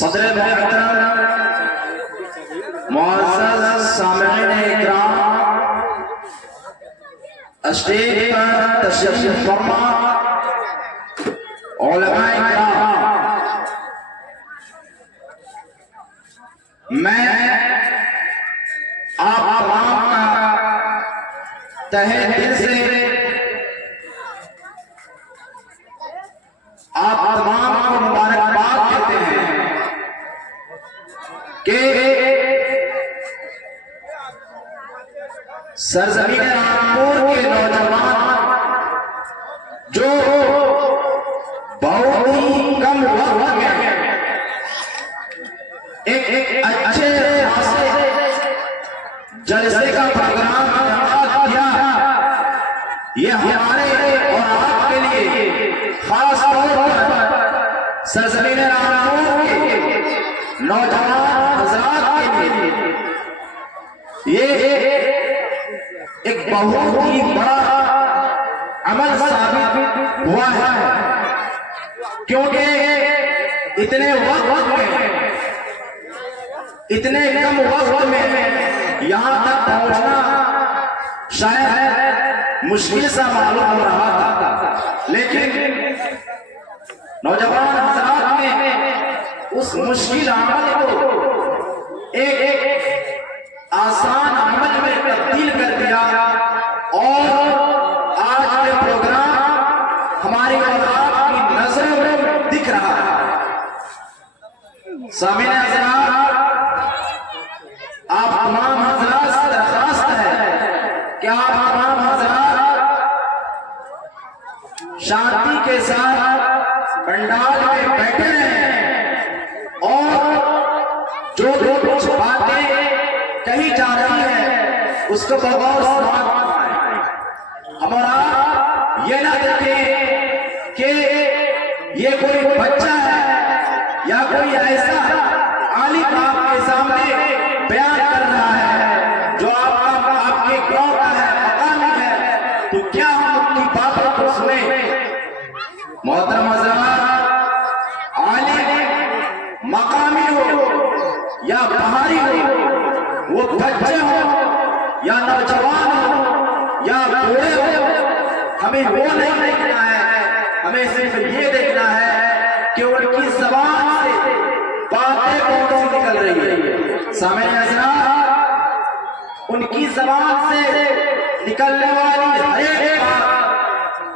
सदर मोहतरम मुअज़्ज़ज़ सामिईन इकराम स्टेज पर तशरीफ फरमा उलमाए इकराम, मैं आप तमाम का तहे दिल से आप तमाम को मुबारकबाद देते हैं कि सरजमीन रामपुर के नौजवान जो बहुत ही कम वक्त में एक अच्छे खासे जलसे का प्रोग्राम किया, ये हमारे और आपके लिए खास तौर पर सरजमीन रामपुर के नौजवान हजरात के लिए ये एक बहुत ही बड़ा अमल साबित हुआ है, क्योंकि इतने वक्त में, इतने कम वक्त में यहाँ तक पहुँचना शायद मुश्किल सा मालूम हो रहा था, लेकिन नौजवान हजरात ने उस मुश्किल अमल को एक आसान अमल में तब्दील कर दिया और आज के प्रोग्राम हमारी और आपकी नजरों में दिख रहा है। सामने हजरात, आप तमाम हजरात से दरख्वास्त है कि आप तमाम हजरात शांति के साथ पंडाल में बैठे हैं और जो कुछ बातें कही जा रही है उसको बगौर समाप्त करवाएं। हमारा ये ना देखें कि ये कोई बच्चा है या कोई ऐसा आलिम आपके सामने बयान कर रहा है जो आपके गांव का है, मकामी है, तो क्या हम उनकी बातों को सुने? मोहतरम हज़रात, आलिम मकामी हो या बाहरी हो, वो बच्चे हो या नौजवान हो या बूढ़े हो, हमें वो नहीं देखना है, हमें सिर्फ ये देखना है कि उनकी ज़बान से बातें कौन सी निकल रही है। सामने हज़रात, उनकी ज़बान से निकलने वाली हर एक बात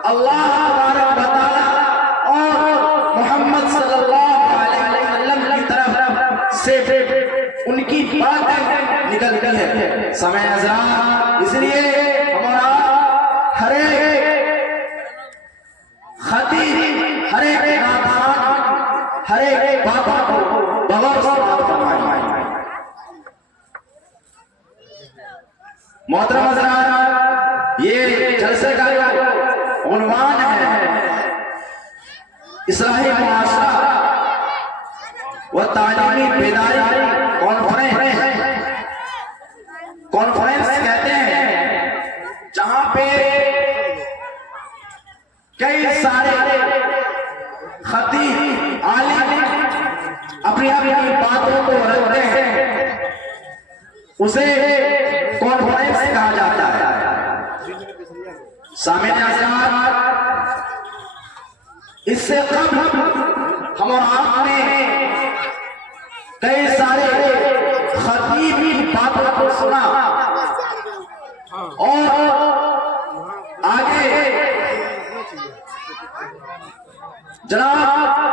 अल्लाह तबारक व तआला और मोहम्मद सल्लल्लाहु अलैहि वसल्लम की तरफ से उनकी बातें निकलती है। समय हज़रात, इसलिए हमारा हर एक खतीब, हर एक नादान, हर एक बाबा को बगौर समाप्त करवाएं। मोहतरम हज़रात, ये जलसे का उन्वान है इस्लाही मुआशरा व तालीमी बेदारी कॉन्फ्रेंस कहते हैं, जहां पे कई सारे खतीब आलिम अपनी अपनी बातों को रखते हैं, उसे कॉन्फ्रेंस कहा जाता है। सामने हज़रात, इससे कम हम और आपने कई सारे खतीब की बातों को सुना और आगे जनाब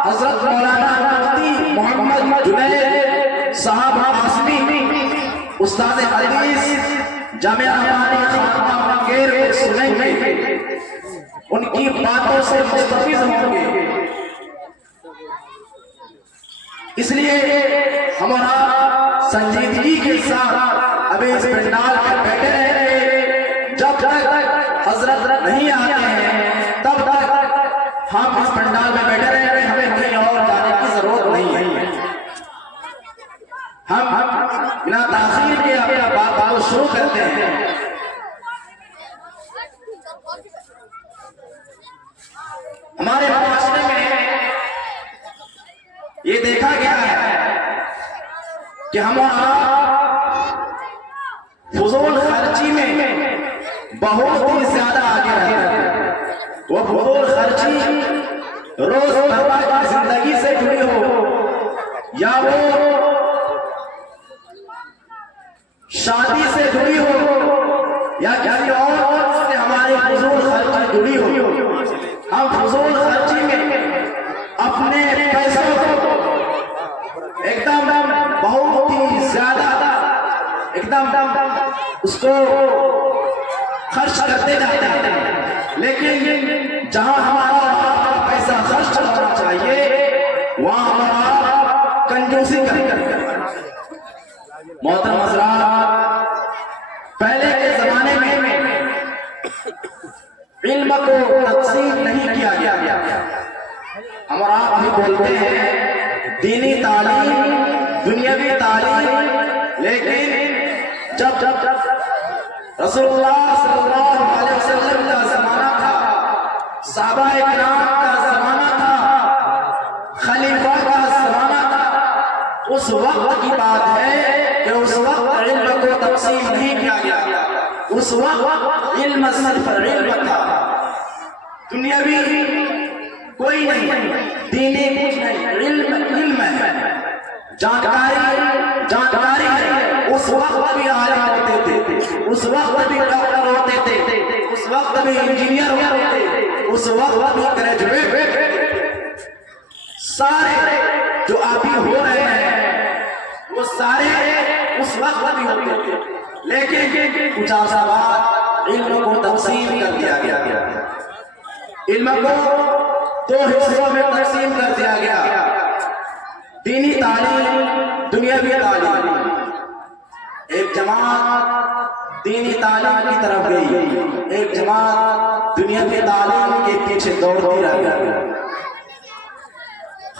हजरत मौलाना मुफ्ती मोहम्मद जुनैद साहब आसमी उस्ताद हदीस जामिया रहमानी खानका मुंगेर को सुनेंगे, उनकी बातों से मुस्तफिज होंगे। इसलिए हमारा संजीदगी के साथ अभी इस पंडाल में बैठे रहेंगे। जब तक हजरत नहीं आते हैं तब तक हम इस पंडाल में बैठे रहेंगे, हमें कहीं और जाने की जरूरत नहीं है। हम बिना ताखीर के अपना बात को शुरू करते हैं। हमारे माशरे में ये देखा गया है कि हमारा फजूल खर्ची में बहुत ही ज्यादा आगे रहता है। वो फजूल खर्ची रोजमर्रा की जिंदगी से जुड़ी हो या वो शादी से जुड़ी हो या किसी और से हमारी फजूल खर्ची जुड़ी हो, हम फजूल खर्ची में अपने पैसों को एकदम बहुत ही ज्यादा एकदम उसको खर्च करते जाते हैं। लेकिन जहां हमारा पैसा खर्च होना चाहिए वहां हमारा कंजूसी करते। मोहतरम हज़रात, पहले के जमाने में इल्म को तक़सीम नहीं किया गया। हम और आप भी बोलते हैं दीनी तालीम, दुनियावी तालीम, लेकिन जब रसूलुल्लाह सल्लल्लाहु अलैहि वसल्लम का जमाना था, सहाबाए किराम का जमाना था, खलीफा का जमाना था, उस वक्त की बात है कि उस वक्त इल्म को तक़सीम नहीं किया गया। उस वक्त इल्म सिर्फ इल्म था, दुनियावी कोई नहीं, दीनी कुछ नहीं, इल्म है, जानकारी है। उस वक्त भी आलिम होते थे, उस वक्त भी डॉक्टर होते थे, उस वक्त भी इंजीनियर होते थे, उस वक्त भी ग्रेजुएट, सारे जो अभी हो रहे हैं वो सारे उस वक्त भी होते थे। लेकिन कुछ अर्सा बाद इल्म को तक़सीम कर दिया गया। इल्म को दो हिस्सों में तक़सीम कर दिया गया, दीनी तालीम, दुनियावी तालीम। एक जमात दीनी तालीम की तरफ गई, एक जमात दुनियावी तालीम के पीछे दौड़ती रह गई।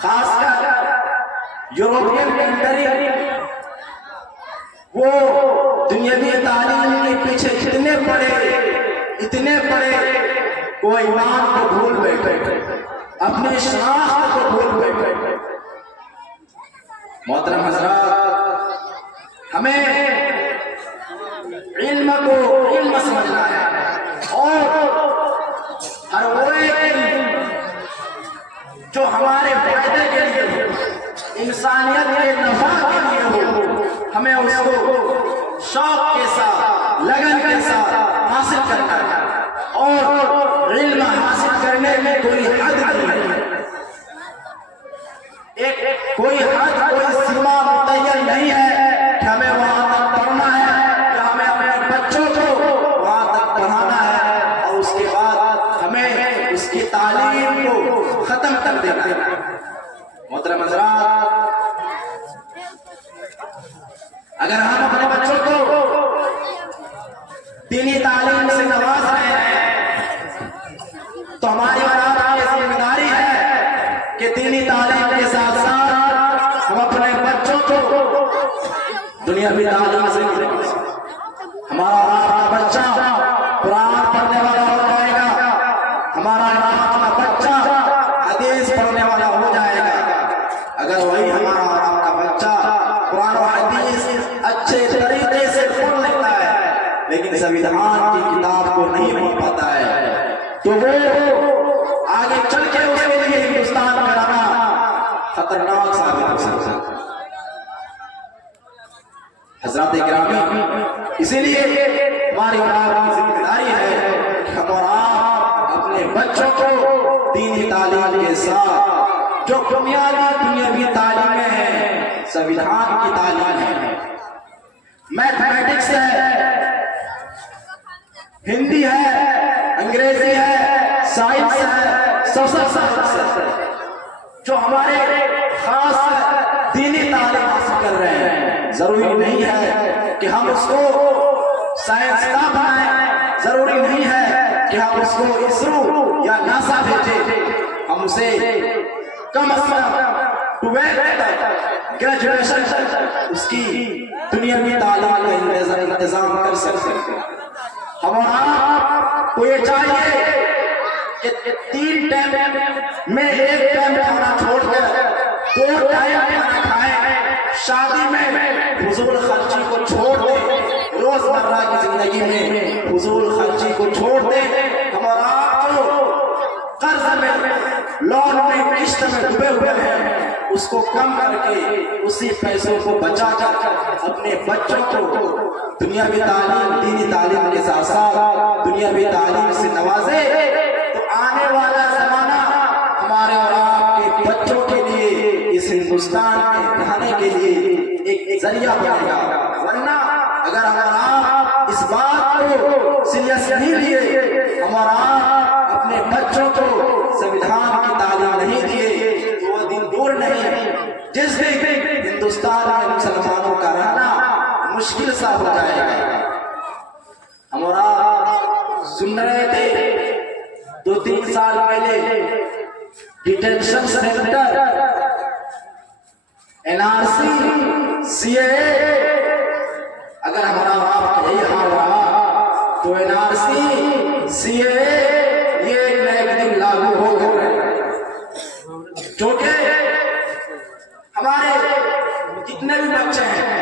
खासकर यूरोपियन कंट्री वो दुनियावी तालीम के पीछे इतने पड़े वो ईमान को भूल बैठे, अपने शनाख्त को भूल बैठे। मोहतरम हज़रात, हमें इल्म समझना है और हर वो जो हमारे फायदे के लिए, इंसानियत के नफा के लिए हो, हमें उसको शौक के साथ, लगन के साथ हासिल करना है। और इल्म हासिल करने में कोई हद नहीं है, कोई हद, कोई सीमा मुतय्यन नहीं है कि हमें वहां तक पढ़ना है या हमें अपने बच्चों को वहां तक पढ़ाना है और उसके बाद हमें उसकी तालीम को खत्म कर देना है। मोहतरम हज़रात, अगर हम अपने बच्चों को दीनी तालीम से नवाज रहे हैं तो हमारी जिम्मेदारी है कि दीनी तालीम के साथ साथ हम अपने बच्चों को दुनियावी तालीम से हमारा बच्चा कुरान पढ़ने वाला हो जाएगा, हमारा बच्चा हदीस पढ़ने वाला हो जाएगा। अगर वही हमारा बच्चा कुरान और हदीस अच्छे तरीके से पढ़ लेता है लेकिन संविधान की किताब को नहीं पढ़ पाता है तो वो आगे चल के उसके लिए हिंदुस्तान में रहना खतरनाक साबित हो सकता है। हज़रात गिरामी, इसीलिए हमारी जिम्मेदारी है कि हम और आप अपने बच्चों को दीनी तालीम के साथ जो बुनियादी दुनियावी तालीमें हैं संविधान की तालीम है, मैथमेटिक्स है, हिंदी है, अंग्रेजी है, साइंस है, सोशल साइंस है, जो हमारे खास दीनी तालीम हासिल कर रहे हैं। जरूरी नहीं है कि हम उसको साइंसदान बनाएं, जरूरी नहीं है कि हम उसको इसरो या नासा भेजें, हम उसे कम से कम 12 तक ग्रेजुएशन तक उसकी दुनियावी तालीम का इंतजाम कर सकते हैं। हमारा आपको ये चाहिए कि 3 टाइम में 1 टाइम खाना छोड़कर 2 टाइम खाना खाएं, शादी में फजूल खर्ची को छोड़ दें, रोजमर्रा की जिंदगी में फजूल खर्ची को छोड़ दें। हमारा जो कर्ज में, लोन में, किस्त में डूबे हुए हैं, उसको कम करके उसी पैसों को बचा कर अपने बच्चों को दुनियावी तालीम, दीनी तालीम के साथ साथ दुनियावी तालीम से नवाजे, तो आने वाला जमाना हमारे और आपके बच्चों के लिए, इस हिंदुस्तान में रहने के लिए एक जरिया बनेगा। वरना अगर हमारा आप इस बात को सीरियस नहीं लिए, हमारा अपने बच्चों को संविधान की तालीम नहीं दिए, तो वो दिन दूर नहीं जिस दिन हिंदुस्तान में मुसलमानों का रहना मुश्किल सा हो जाएगा। हमारा सुन रहे थे 2-3 साल पहले डिटेंशन सेंटर, एनआरसी, सीएए, अगर हमारा आप यही हाल रहा तो एनआरसी, सीएए ये एक दिन लागू हो गए, जो कि हमारे जितने भी बच्चे हैं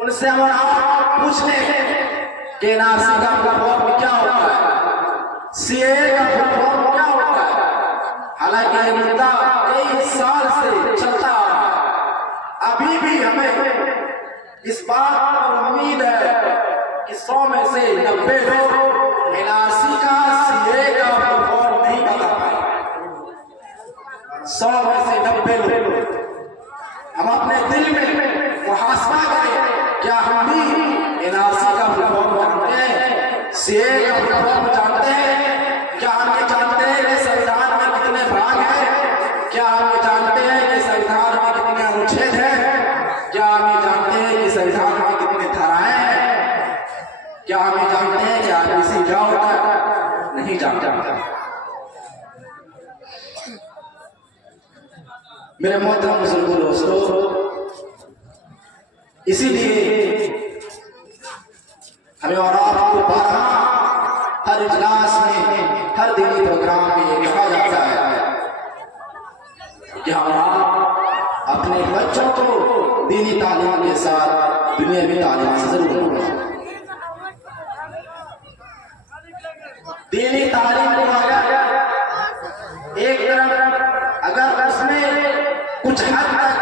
उनसे हमारा आप पूछते हैं कि एनआरसी का फॉर्म क्या होता है, सीएए का फॉर्म क्या होता है। हालांकि ये मुद्दा कई साल से चलता आ रहा है, अभी भी हमें इस बात पर उम्मीद है कि 100 में से 90 लोग एनआरसी का, सीएए का फॉर्म नहीं बता पाए। 100 में से 90 लोग। हम अपने दिल में मुहासबा करें, क्या हम भी एनआरसी का फॉर्म जानते हैं, सीएए का फॉर्म जानते हैं? क्या हम ये जानते हैं कि संविधान में कितने भाग हैं? क्या हम ये जानते हैं कि संविधान में कितने अनुच्छेद हैं? क्या हम ये जानते हैं कि संविधान में कितने धाराएं हैं? क्या हम ये जानते हैं कि आरबीसी क्या होता है? नहीं जानते। मेरे मोहतरम बुजुर्गों, दोस्तों, इसीलिए हमें और आपको हर इजलास में, हर दिनी प्रोग्राम में ये कहा जाता है कि हम अपने बच्चों को दीनी तालीम के साथ दुनियावी तालीम से जरूर दें। दीनी तालीम को एक तरफ अगर उसमें कुछ हद तक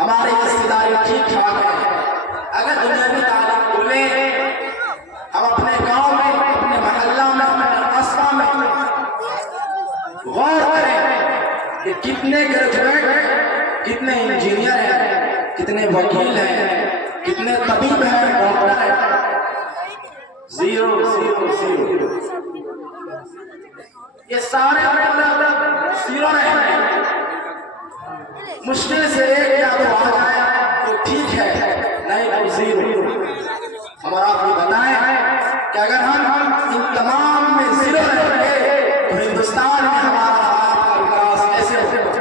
हमारी हिस्सेदारी ठीक ठाक है, अगर दुनियावी तालीम बोले, हम अपने गांव में, अपने मोहल्ला में, अपने कस्बा में गौर करें कि कितने ग्रेजुएट हैं, कितने इंजीनियर हैं, कितने वकील हैं, कितने तबीब हैं, डॉक्टर हैं। 0 0 0। ये सारे मतलब 0 रहे। मुश्किल से 1 या 2 आ जाए तो ठीक है, नहीं तो 0। हमारा आप ये बताएं कि अगर हम इन तमाम में 0 रहेंगे तो हिंदुस्तान में हमारा आपका विकास कैसे होगा?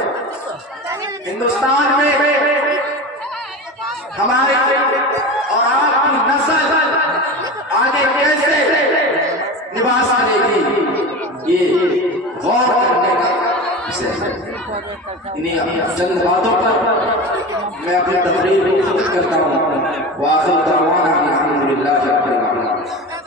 हिंदुस्तान में हमारे और आपकी नस्ल आगे कैसे निवास करेगी? ये गौर करने का विषय है। इन्हीं चंद बातों पर मैं अपनी तकरीर को खत्म करता हूँ। वाखिर दावाना अल्हम्दुलिल्लाह।